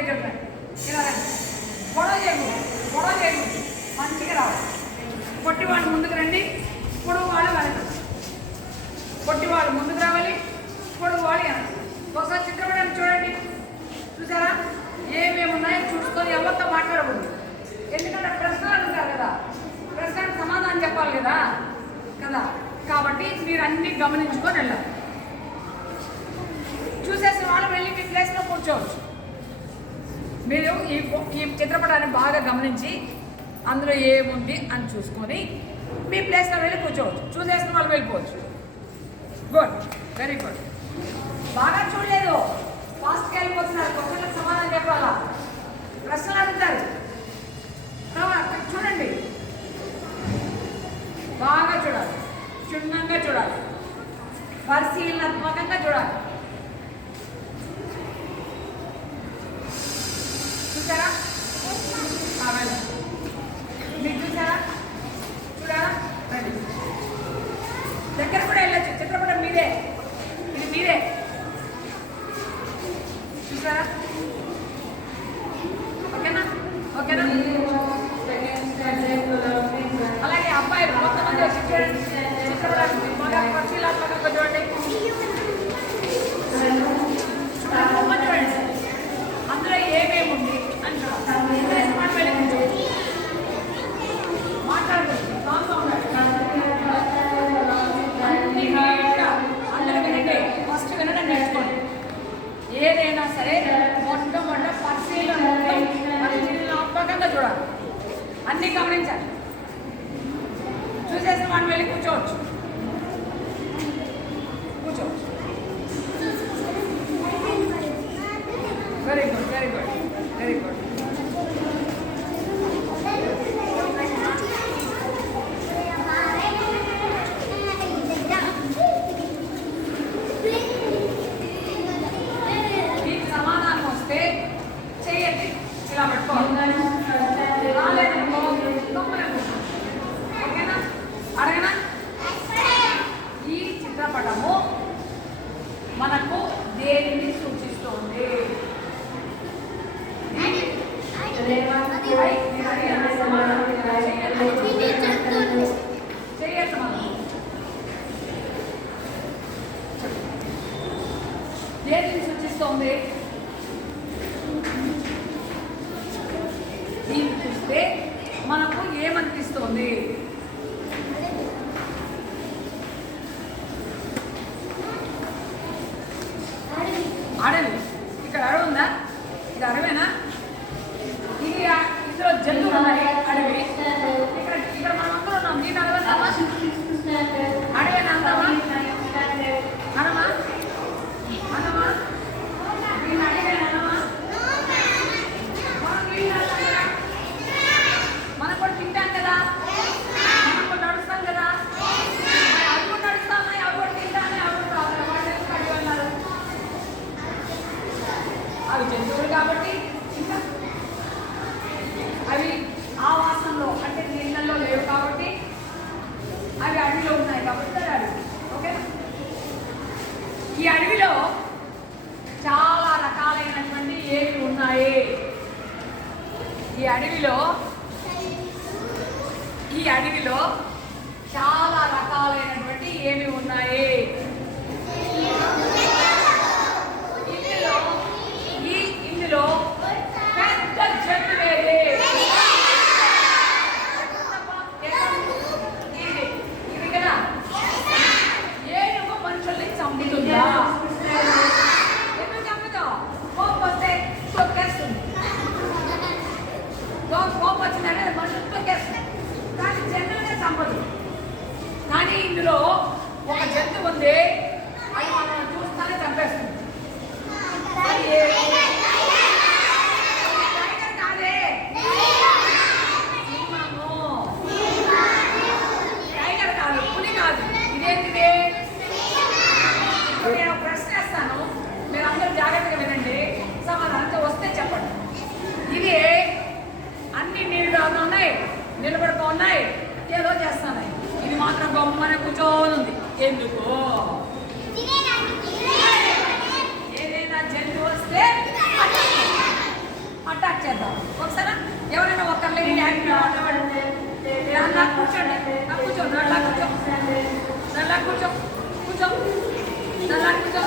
దగ్గర ఇలా రండి. గొడవ చేయకు గొడవ చేయకు. మంచిగా రావాలి. పొట్టి వాళ్ళు ముందుకు రండి పొడుగు వాళ్ళు వెనక. పొట్టి వాళ్ళు ముందుకు రావాలి పొడుగు వాళ్ళు వెనక. ఒకసారి చిత్రపటాన్ని చూడండి. చూసారా? ఏమేమి ఉన్నాయో చూసుకొని ఎవరితో మాట్లాడకూడదు. ఎందుకంటే ప్రశ్నలు అడుగుతారు కదా. ప్రశ్నకు సమాధానం చెప్పాలి కదా. కదా. కాబట్టి మీరు అన్ని గమనించుకొని వెళ్ళాలి. చూసేసిన వాళ్ళు వెళ్ళి మీ ప్లేస్లో కూర్చోవచ్చు. మీరు ఈ ఈ చిత్రపటాన్ని బాగా గమనించి అందులో ఏముంది అని చూసుకొని మీ ప్లేస్లో వెళ్ళి కూర్చోవచ్చు. చూసేసిన వాళ్ళు వెళ్ళిపోవచ్చు. గుడ్ వెరీ గుడ్ బాగా చూడలేదు. ఫాస్ట్గా వెళ్ళిపోతున్నారు. క్వశ్చన్లకు సమాధానం చెప్పాలా? ప్రశ్నలు అడుగుతారు. చూడండి. బాగా చూడాలి. క్షుణ్ణంగా చూడాలి. పరిశీలనాత్మకంగా చూడాలి. చూసారా ఆ, వెళ్ళండి. మీరు చూసారా చూడాలా రండి దగ్గర కూడా వెళ్ళచ్చు చిత్రపటం మీదే ఇది మీదే చూసారా ఓకేనా ఓకేనా అలాగే అబ్బాయిలు కొంతమంది వచ్చి చూడండి. చిత్రపటాన్ని బాగా పరిశీలనాత్మకంగా చూడండి బొమ్మ చూడండి అందులో ఏమేమి ఉంది అని చూడాలి ఇంగ్లీష్ మాట వెళ్ళి కూర్చోండి. మాట్లాడకూడదు కామ్గా ఉండాలి అన్ని నీట్గా అందరూ వినండి ఫస్ట్ వినడం నేర్చుకోండి ఏదైనా సరే మొట్టమొదట పరిశీలన పరిశీలనాత్మకంగా చూడాలి అన్నీ గమనించాలి. చూసేసిన మనం వెళ్ళి కూర్చోవచ్చు. కూర్చోవచ్చు. donde అడవిలో ఓకే? ఈ అడవిలో చాలా రకాలైనటువంటి ఏవి ఉన్నాయి? ఈ అడవిలో ఈ అడవిలో చాలా రకాలైనటువంటి ఏమి ఉన్నాయి? ఇందులో ఒక జంతువు ఉంది అది మనం చూస్తానే చంపేస్తుంది. అది కాదే? కాదు పులి కాదు. నేను వస్తే చెప్పండి. ఇది అన్ని నీళ్ళు ఉన్నాయి ఉన్నాయి ఏదో చేస్తున్నాయి. మాత్రం గొమ్మనే కూర్చోని ఉంది ఎందుకు? ఏదైనా జంతువు వస్తే అటాక్ చేద్దాం. ఒకసారి? ఎవరైనా ఒకరిని అలా కూర్చోండి. ఆ, కూర్చోండి. అలా కూర్చో. అలా కూర్చో. కూర్చో. అలా కూర్చో.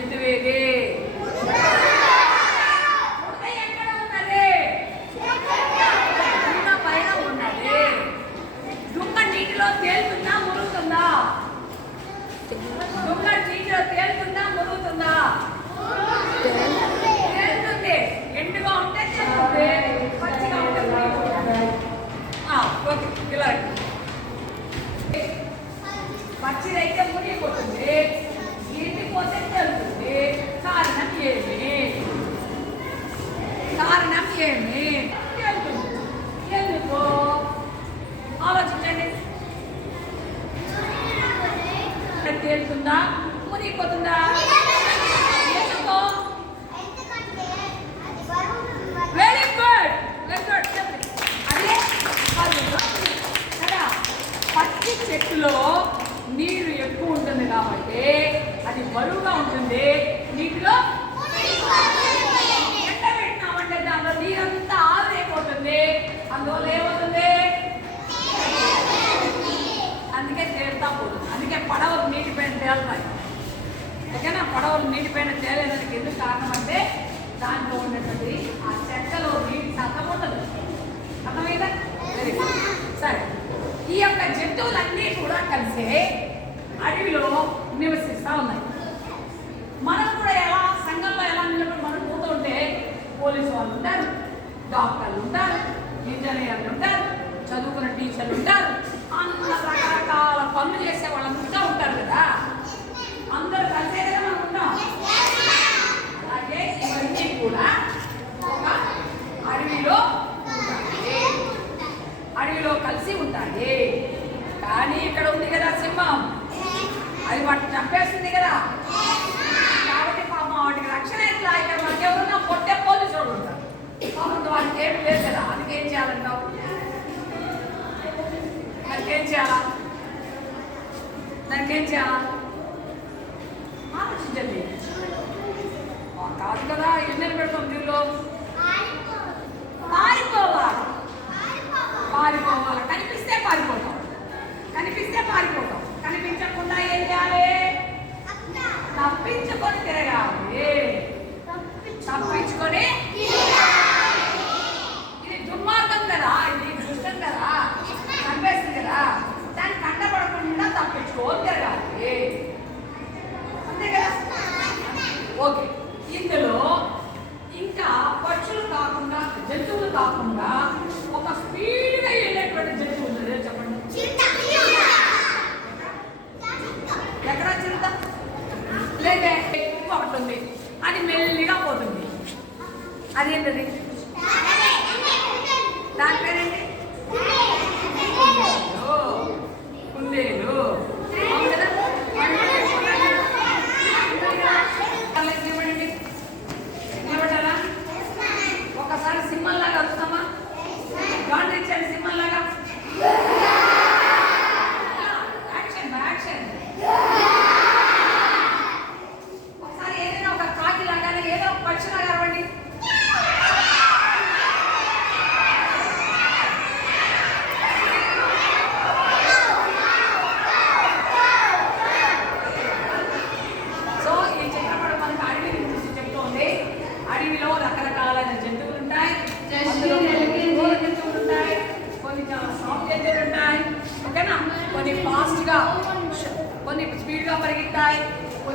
ನಿಂತಿವೆ ಇದೇ తేలుతుందా మునిగిపోతుందా? వెరీ గుడ్ వెరీ గుడ్ అదే కదా? పచ్చి చెట్టులో నీరు ఎక్కువ ఉంటుంది కాబట్టి అది బరువుగా ఉంటుంది. నీటిలో ఎండ పెట్టినామంటే దాంట్లో నీరంతా ఆవిరైపోతుంది. అందువల్ల ఏమవుతుంది? అందుకే తేలుతా పోతుంది. అందుకే పడవ తేలుతాయి. ఓకేనా? పడవలు నీటిపైన తేలేదానికి ఎందుకు కారణం అంటే దాంట్లో ఉన్నటువంటి ఆ చెక్కలో నీటి శాతం ఉండదు. అర్థమైందా? వెరీ గుడ్ సరే. ఈ యొక్క జంతువులన్నీ కూడా కలిసే అడవిలో నివసిస్తూ ఉన్నాయి. మనం కూడా ఎలా సంఘంలో ఎలా నిలబడి మనం పోతూ ఉంటే పోలీసు వాళ్ళు ఉంటారు డాక్టర్లు ఉంటారు ఇంజనీర్లు ఉంటారు చదువుకున్న టీచర్లు ఉంటారు అన్న రకరకాల పనులు చేసే వాళ్ళంతా ఉంటారు. అందరూ కలిసే కదా మనం ఉంటాం అలాగే ఇవన్నీ కూడా ఒక అడవిలో అడవిలో కలిసి ఉంటాయి. కానీ ఇక్కడ ఉంది కదా సింహం. అది వాటిని చంపేస్తుంది కదా? కాబట్టి పాపం వాటికి రక్షణ ఎట్లా? ఇక్కడ మనకి ఎవరన్నా కొట్టే పోలీసు వాళ్ళు ఉంటారు. పాపం వాటికి ఏమి లేదు కదా? అందుకే ఏం చేయాలంటావు? దానికి ఏం చేయాలా? చేయాలా ఆలోచించండి కాదు కదా ఎన్నెలు పెడతాం దీనిలో పారిపోవాలి పారిపోవాలి కనిపిస్తే పారిపోతాం కనిపిస్తే పారిపోతాం కనిపించకుండా ఏం చేయాలి తప్పించుకొని తిరగాలి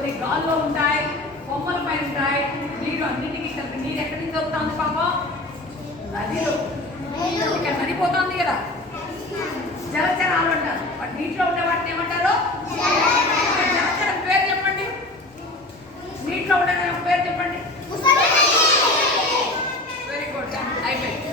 లేకపోతే గాల్లో ఉంటాయి కొమ్మల పైన ఉంటాయి నీరు అన్నిటికీ నీరు ఎక్కడి నుంచి దొరుకుతుంది పాప? నదిలో. ఇక్కడ సరిపోతుంది కదా? జలచరాలు అంటారు. వాటి నీటిలో ఉండే వాటిని ఏమంటారు? జలచరం పేరు చెప్పండి. నీటిలో ఉండే పేరు చెప్పండి. వెరీ గుడ్ అయిపోయింది.